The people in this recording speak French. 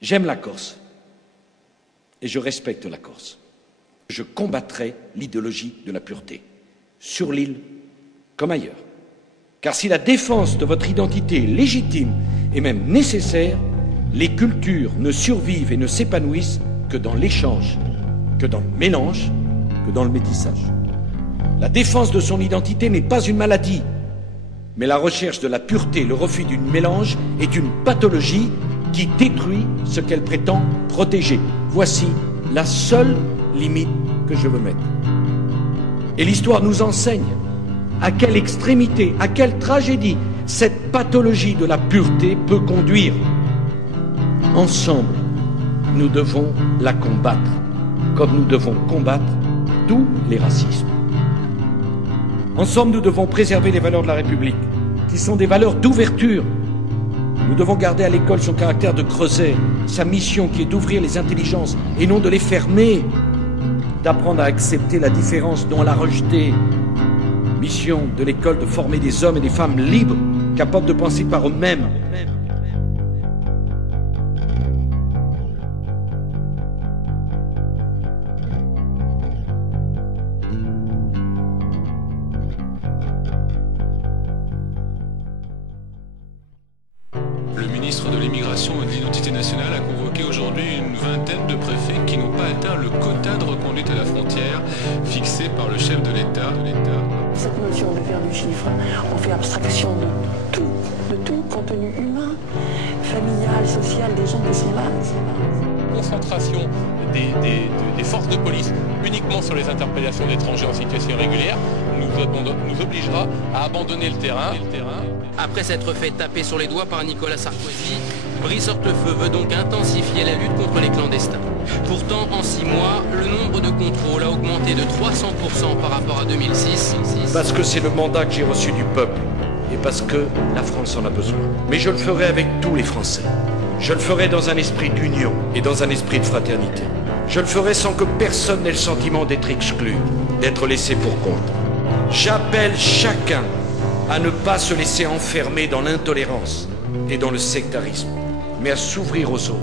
J'aime la Corse et je respecte la Corse. Je combattrai l'idéologie de la pureté, sur l'île comme ailleurs. Car si la défense de votre identité est légitime et même nécessaire, les cultures ne survivent et ne s'épanouissent que dans l'échange, que dans le mélange, que dans le métissage. La défense de son identité n'est pas une maladie, mais la recherche de la pureté, le refus du mélange est une pathologie qui détruit ce qu'elle prétend protéger. Voici la seule limite que je veux mettre. Et l'histoire nous enseigne à quelle extrémité, à quelle tragédie cette pathologie de la pureté peut conduire. Ensemble, nous devons la combattre, comme nous devons combattre tous les racismes. Ensemble, nous devons préserver les valeurs de la République, qui sont des valeurs d'ouverture. Nous devons garder à l'école son caractère de creuset, sa mission qui est d'ouvrir les intelligences et non de les fermer, d'apprendre à accepter la différence, non à la rejeter. Mission de l'école de former des hommes et des femmes libres, capables de penser par eux-mêmes. Le ministre de l'Immigration et de l'Identité nationale a convoqué aujourd'hui une vingtaine de préfets qui n'ont pas atteint le quota de reconduite à la frontière fixé par le chef de l'État. Cette notion de faire du chiffre, on fait abstraction de tout contenu humain, familial, social des gens qui sont là. Concentration des forces de police uniquement sur les interpellations d'étrangers en situation irrégulière nous obligera à abandonner le terrain. Après s'être fait taper sur les doigts par Nicolas Sarkozy, Brice Hortefeux veut donc intensifier la lutte contre les clandestins. Pourtant, en 6 mois, le nombre de contrôles a augmenté de 300% par rapport à 2006. Parce que c'est le mandat que j'ai reçu du peuple et parce que la France en a besoin. Mais je le ferai avec tous les Français. Je le ferai dans un esprit d'union et dans un esprit de fraternité. Je le ferai sans que personne n'ait le sentiment d'être exclu, d'être laissé pour compte. J'appelle chacun à ne pas se laisser enfermer dans l'intolérance et dans le sectarisme, mais à s'ouvrir aux autres.